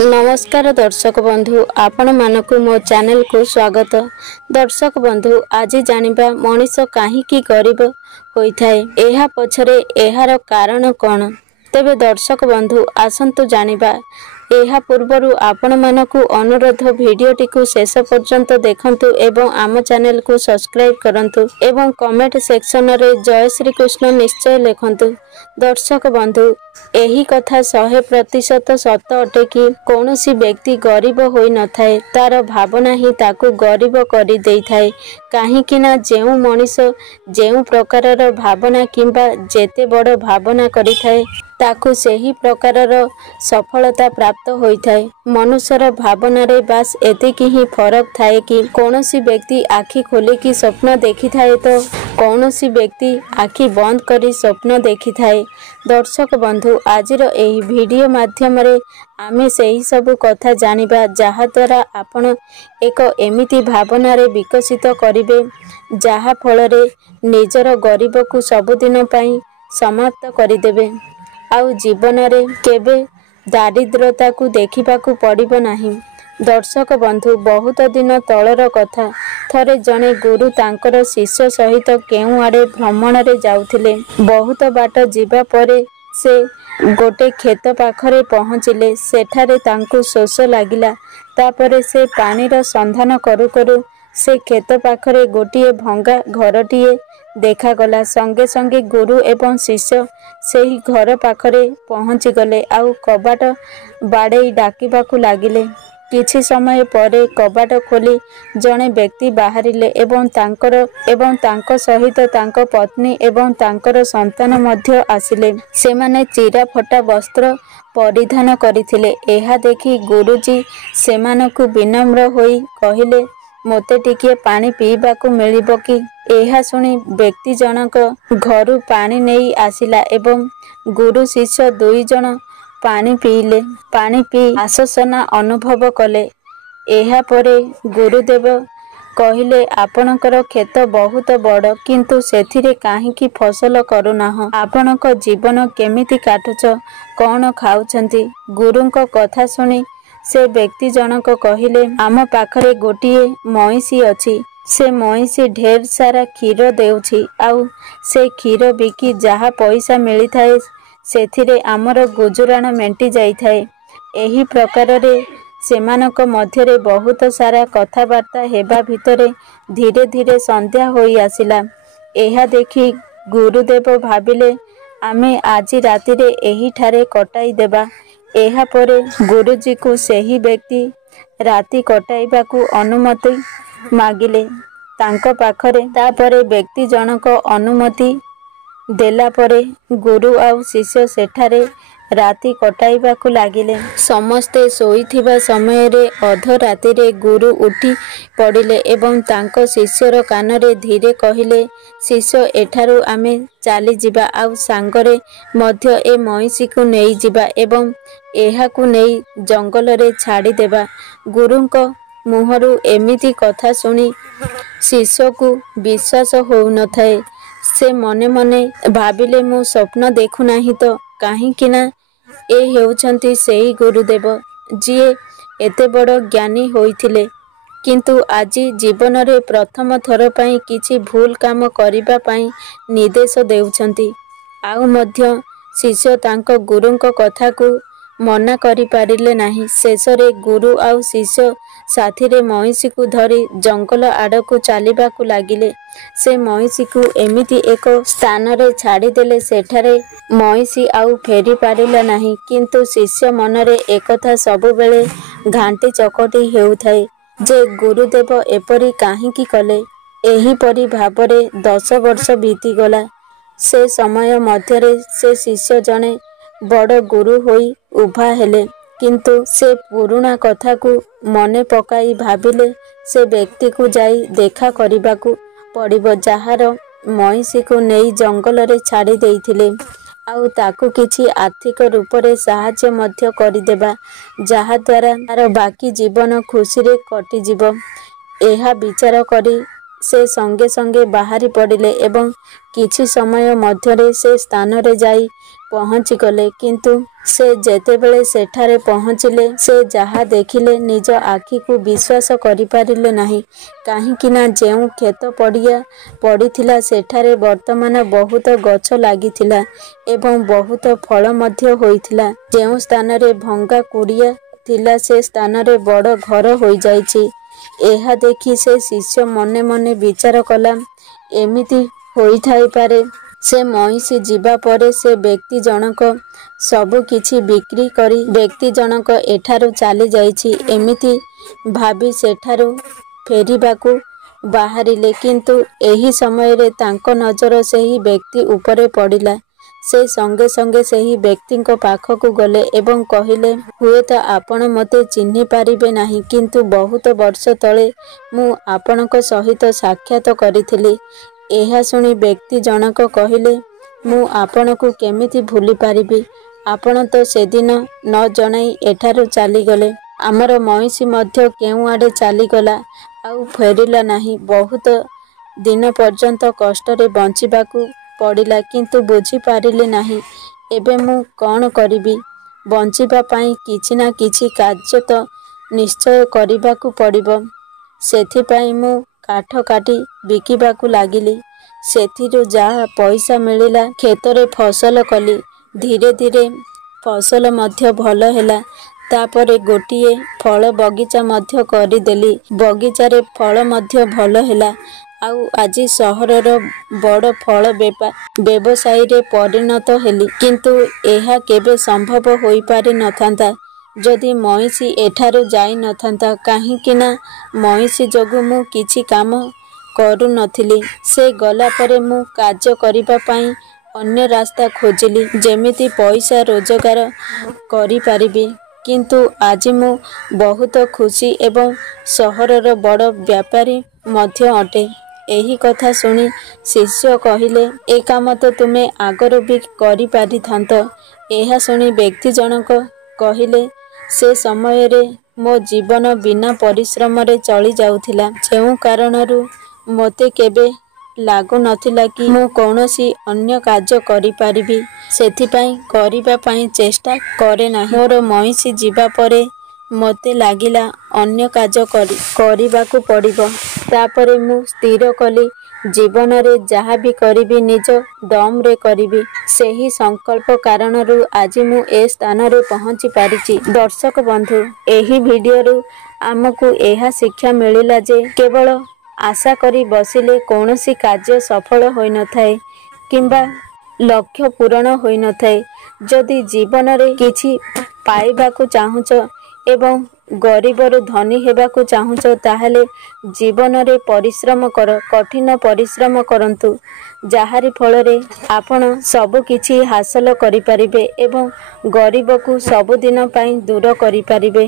नमस्कार दर्शक बंधु आपण मानकु मो चैनल को स्वागत। दर्शक बंधु आज जानिबा मनीष काहीकि गरीब होई थाए एहा पछरे एहार कारण कोन। तेबे दर्शक बंधु आसंतु जानिबा। एहा पूर्वरु आपण मानकु अनुरोध भिडियोटी को शेष पर्यंत देखंतु एवं आम चैनल को सब्सक्राइब करंतु एवं कमेंट सेक्शन रे जय श्री कृष्ण निश्चय लिखंतु। दर्शक बंधु एही कथा 100% सत अटे कि कौनसी व्यक्ति गरीब होई न थाए तार भावना ही ताकू गरीब करी देई थाए। काहीकि ना जेउ मनीष जेउ प्रकारर भावना किंबा जेते बड़ भावना करी थाए ताकू सेही प्रकारर सफलता प्राप्त होई थाए। मनुष्यर भावना रे बास एतिकी ही फरक थाए कि कौनसी व्यक्ति आखि खोली कि स्वप्न देखि थाए तो कौनसी व्यक्ति आखि बंद करी स्वप्न देखि थाए। दर्शक बंधु आजिर एही वीडियो माध्यम रे आमे सेही सब कथा जानिबा जहा द्वारा आपण एक एमिति भावना रे विकसित करिवे जहा फल रे निजर गरीब को सबुदिन पई समाप्त करि देबे आउ जीवन रे केबे दारिद्रता को देखिबा को पड़िबो नाही। दर्शक बंधु बहुत दिन तलर कथा थरे जने गुरु तांकर शिष्य सहित केउ आड़े भ्रमण रे जाउथिले। बहुत बाट जीवा परे से गोटे खेत पाखरे पहुँचिले। सेठारे तांकु शोष लागिला। तापरे से पानीर संधान करू करू से खेत पाखरे गोटिए भंगा घरटिए देखागला। संगे संगे गुरु एवं शिष्य सेही घर पाखरे पहुँची गले आउ कबाट बाड़े डाकिबाकू लागिले। किछि समय परे कबाट खोली जने व्यक्ति बाहरिले एवं तांको सहित तांको पत्नी एवं तांकर संतान मध्य आसिले। सेमाने चिरा फटा वस्त्र परिधान करिथिले। एहा देखि गुरुजी सेमानकु विनम्र होई कहिले मोते टिके पानी पीबाकू मिलिबो कि। एहा सुनी व्यक्ति जनक घरु पानी नेई आसिला एवं गुरु शिष्य दुई जन पानी पीले। पानी पी आश्वासना अनुभव कले। एहा परे गुरुदेव कहिले आपणकर खेत बहुत बड़ किंतु सेथिरे काहीकि फसल करूनाह। आपणक जीवन केमिति काटुच कौन खाउछंती। गुरुंक कथा सुनी से व्यक्ति जनक कहिले आम पाखरे गोटिए मईसी अछि। से मईसी ढेर सारा क्षीर देउछि आउ से क्षीर बिकी जहा पैसा मिली थाए सेथिरे आमर गुजुराण मेंटी जाई थाए। एही प्रकार रे सेमानक मध्यरे बहुत सारा कथाबार्ता हेबा भितरे धीरे धीरे संध्या होई आसिला। एहा देखि गुरुदेव भाबिले आमे आजी रातिरे एही ठारे कटाई देबा। एहा परे गुरुजी को सेही व्यक्ति राति कटाइबाकू अनुमति मागिले तांको पाखरे। तापरे व्यक्ति जनक अनुमति देला परे गुरु आउ शिष्य सेठारे राति कटाइबाकू लागिले। समस्ते सोईथिबा समय रे अध रातिरे गुरु उठी पड़िले एवं तांको शिष्यर कानरे धीरे कहिले शिष्य एठारू आमे चाली जिबा आउ सांगरे मध्य ए मईसी को नेई जिबा एवं एहाकू नेई जंगल रे छाड़ी देबा। गुरुंक मुहरु एमिति कथा सुनी शिष्य को विश्वास होउ न थाए। से मने मने भाबिले मु स्वप्न देखु नाही तो काहीकि ना ए हेउछंती सेही गुरुदेव जिए एते बड़ ज्ञानी होइथिले किंतु आजी जीवन रे प्रथम थर पई किछि भूल काम करिबा पई निर्देश देउछंती। आउ मध्य शिष्य तांको गुरुंक कथा को मना करि पारिले नाही। शेष रे गुरु आउ शिष्य साथी रे मईसी को धरी जंगल आड़कू चलिबाकू लागिले। से मईसी को एमिति एक स्थान रे छाड़ी देले सेठारे मईसी आउ फेरी पारिला नाही। किंतु शिष्य मनरे एकथा सबु बेले घांटी चकटी हेउथाए जे गुरुदेव एपरी काहीकि कले। एही परी भाबरे 10 वर्ष बीती गला। से समय मध्यरे से शिष्य जने बड़ गुरु होई उभा हेले किंतु से पुरुणा कथा को मने पकाई भाबिले से व्यक्ति को जाई देखा करिबाकू पड़िबो जहार मईसी को नेई जंगल रे छाड़ी देइथिले आउ ताकू किछि आर्थिक रूप रे सहाय्य मध्य करिदेबा जहा द्वारा तार बाकी जीवन खुशी रे कटि जिवो। एहा विचार करी से संगे संगे बाहरी पड़िले एवं किछि समय मध्यरे से स्थान रे जाई ପହଞ୍ଚିଗଲେ। କିନ୍ତୁ ସେ ଯେତେବେଳେ ସେଠାରେ ପହଞ୍ଚିଲେ ସେ ଯାହା ଦେଖିଲେ ନିଜ ଆଖିକୁ ବିଶ୍ୱାସ କରିପାରିଲେ ନାହିଁ। କାହିଁକିନା ଯେଉଁ କ୍ଷେତ ପଡ଼ିଆ ପଡ଼ିଥିଲା ସେଠାରେ ବର୍ତ୍ତମାନ ବହୁତ ଗଛ ଲାଗିଥିଲା ଏବଂ ବହୁତ ଫଳ ମଧ୍ୟ ହୋଇଥିଲା। ଯେଉଁ ସ୍ଥାନରେ ଭଙ୍ଗା କୁଡ଼ିଆ ଥିଲା ସେ ସ୍ଥାନରେ ବଡ଼ ଘର ହୋଇଯାଇଛି। ଏହା ଦେଖି ସେ ଶିଷ୍ୟ ମନେ ମନେ ବିଚାର କଲା, ଏମିତି ହୋଇଥାଇପାରେ ସେ ମଇଁଷି ଯିବା ପରେ ସେ ବ୍ୟକ୍ତି ଜଣକ ସବୁ କିଛି ବିକ୍ରି କରି ବ୍ୟକ୍ତି ଜଣକ ଏଠାରୁ ଚାଲିଯାଇଛି। ଏମିତି ଭାବି ସେଠାରୁ ଫେରିବାକୁ ବାହାରିଲେ। କିନ୍ତୁ ଏହି ସମୟରେ ତାଙ୍କ ନଜର ସେହି ବ୍ୟକ୍ତି ଉପରେ ପଡ଼ିଲା। ସେ ସଙ୍ଗେ ସଙ୍ଗେ ସେହି ବ୍ୟକ୍ତିଙ୍କ ପାଖକୁ ଗଲେ ଏବଂ କହିଲେ, ହୁଏତ ଆପଣ ମୋତେ ଚିହ୍ନି ପାରିବେ ନାହିଁ, କିନ୍ତୁ ବହୁତ ବର୍ଷ ତଳେ ମୁଁ ଆପଣଙ୍କ ସହିତ ସାକ୍ଷାତ କରିଥିଲି। ଏହା ଶୁଣି ବ୍ୟକ୍ତି ଜଣକ କହିଲେ, ମୁଁ ଆପଣଙ୍କୁ କେମିତି ଭୁଲି ପାରିବି? ଆପଣ ତ ସେଦିନ ନ ଜଣାଇ ଏଠାରୁ ଚାଲିଗଲେ। ଆମର ମଇଁଷି ମଧ୍ୟ କେଉଁଆଡ଼େ ଚାଲିଗଲା, ଆଉ ଫେରିଲା ନାହିଁ। ବହୁତ ଦିନ ପର୍ଯ୍ୟନ୍ତ କଷ୍ଟରେ ବଞ୍ଚିବାକୁ ପଡ଼ିଲା, କିନ୍ତୁ ବୁଝିପାରିଲି ନାହିଁ ଏବେ ମୁଁ କ'ଣ କରିବି? ବଞ୍ଚିବା ପାଇଁ କିଛି ନା କିଛି କାର୍ଯ୍ୟ ତ ନିଶ୍ଚୟ କରିବାକୁ ପଡ଼ିବ। ସେଥିପାଇଁ ମୁଁ କାଠ କାଟି ବିକିବାକୁ ଲାଗିଲି। ସେଥିରୁ ଯାହା ପଇସା ମିଳିଲା କ୍ଷେତରେ ଫସଲ କଲି। ଧୀରେ ଧୀରେ ଫସଲ ମଧ୍ୟ ଭଲ ହେଲା। ତାପରେ ଗୋଟିଏ ଫଳ ବଗିଚା ମଧ୍ୟ କରିଦେଲି। ବଗିଚାରେ ଫଳ ମଧ୍ୟ ଭଲ ହେଲା। ଆଉ ଆଜି ସହରର ବଡ଼ ଫଳ ବ୍ୟବସାୟୀରେ ପରିଣତ ହେଲି। କିନ୍ତୁ ଏହା କେବେ ସମ୍ଭବ ହୋଇପାରି ନଥାନ୍ତା ଯଦି ମଇଁଷି ଏଠାରୁ ଯାଇ ନଥାନ୍ତା। କାହିଁକିନା ମଇଁଷି ଯୋଗୁଁ ମୁଁ କିଛି କାମ କରୁନଥିଲି। ସେ ଗଲା ପରେ ମୁଁ କାର୍ଯ୍ୟ କରିବା ପାଇଁ ଅନ୍ୟ ରାସ୍ତା ଖୋଜିଲି, ଯେମିତି ପଇସା ରୋଜଗାର କରିପାରିବି। କିନ୍ତୁ ଆଜି ମୁଁ ବହୁତ ଖୁସି ଏବଂ ସହରର ବଡ଼ ବ୍ୟାପାରୀ ମଧ୍ୟ ଅଟେ। ଏହି କଥା ଶୁଣି ଶିଷ୍ୟ କହିଲେ, ଏ କାମ ତ ତୁମେ ଆଗରୁ ବି କରିପାରିଥାନ୍ତ। ଏହା ଶୁଣି ବ୍ୟକ୍ତି ଜଣକ କହିଲେ, ସେ ସମୟରେ ମୋ ଜୀବନ ବିନା ପରିଶ୍ରମରେ ଚଳି ଯାଉଥିଲା। ଯେଉଁ କାରଣରୁ ମୋତେ କେବେ ଲାଗୁନଥିଲା କି ମୁଁ କୌଣସି ଅନ୍ୟ କାର୍ଯ୍ୟ କରିପାରିବି। ସେଥିପାଇଁ କରିବା ପାଇଁ ଚେଷ୍ଟା କରେ ନାହିଁ। ମୋର ମଇଁଷି ଯିବା ପରେ ମୋତେ ଲାଗିଲା ଅନ୍ୟ କାର୍ଯ୍ୟ କରିବାକୁ ପଡ଼ିବ। ତାପରେ ମୁଁ ସ୍ଥିର କଲି ଜୀବନରେ ଯାହା ବି କରିବି ନିଜ ଦମରେ କରିବି। ସେହି ସଂକଳ୍ପ କାରଣରୁ ଆଜି ମୁଁ ଏ ସ୍ଥାନରେ ପହଞ୍ଚି ପାରିଛି। ଦର୍ଶକ ବନ୍ଧୁ, ଏହି ଭିଡ଼ିଓରୁ ଆମକୁ ଏହା ଶିକ୍ଷା ମିଳିଲା ଯେ କେବଳ ଆଶା କରି ବସିଲେ କୌଣସି କାର୍ଯ୍ୟ ସଫଳ ହୋଇନଥାଏ କିମ୍ବା ଲକ୍ଷ୍ୟ ପୂରଣ ହୋଇନଥାଏ। ଯଦି ଜୀବନରେ କିଛି ପାଇବାକୁ ଚାହୁଁଛ ଏବଂ ଗରିବରୁ ଧନୀ ହେବାକୁ ଚାହୁଁଛ, ତାହେଲେ ଜୀବନରେ ପରିଶ୍ରମ କର, କଠିନ ପରିଶ୍ରମ କରନ୍ତୁ, ଯାହାରି ଫଳରେ ଆପଣ ସବୁ କିଛି ହାସଲ କରିପାରିବେ ଏବଂ ଗରିବକୁ ସବୁଦିନ ପାଇଁ ଦୂର କରିପାରିବେ।